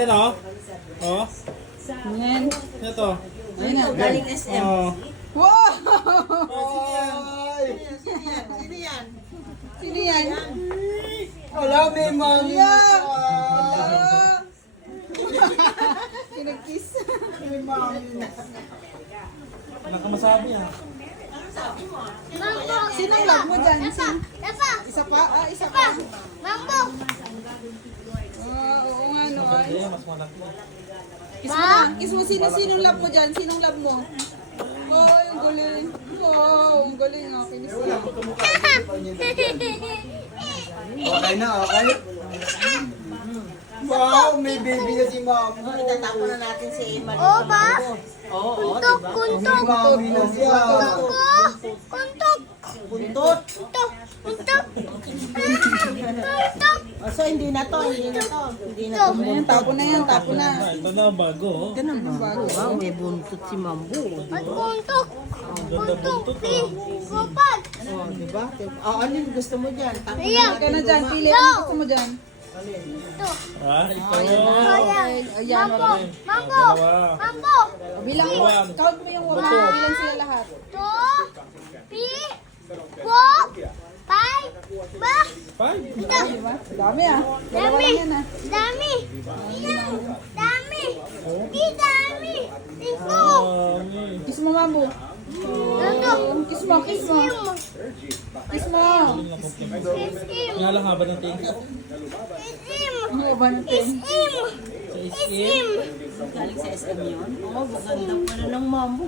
Yan o. Oh. Yan. Ito. Ayun na. Galing SM. Oh. Wow! Sino yan? Sino yan? Wala, may mami. Kinag-kiss. May mami. Wala ka masabi ah. Sinong love mo dyan? Isa pa? Ah, isa pa. Oo nga no. Hindi, mas malaki. Kiss mo na. Kiss mo. Sinong love mo dyan? Sinong love mo? Oh, yung galing. Oh, ang galing ah. Kinis na. Okay na, okay? Wow, may baby na si mami. Itatapon na natin si Emma. Oo ba? Oo, Kuntok, diba? kuntok. May mami na siya. Kuntok. Buntot. Kuntok. Kuntok. Kuntok. Oh, so hindi na to. Hindi na to. Ayan, tapo na yan. Tapo na. Ito na bago. Oh. Ganun ba? Wow, may buntot si Mambo. At kuntok. Ganda buntot. Pi. Gopal. Oh, diba? Ano yung gusto mo dyan? Tapos Ayan. Ikaw na dyan. Pili. Ano gusto mo dyan? Ito. Ah, ito. Ayan. Ayan. Mambo. Mambo. Dalawa. Mambo. Bilang mo. Count mo yung wala. Bilang sila lahat. 2, 3, 4, 5, ba? Five. Diba? Dami ah. Dalawa Dami. lang yan ah. Dami. Iyan. Dami. Di dami. 5. Kiss mo, Mambo. Ito. Kiss mo, kiss mo. Kiss mo. Isim. Nga lang haba ng tingin. Isim. Ano ba natin? Isim. Sa isip. galing sa SM yun. Oh, maganda pala ng Mambo.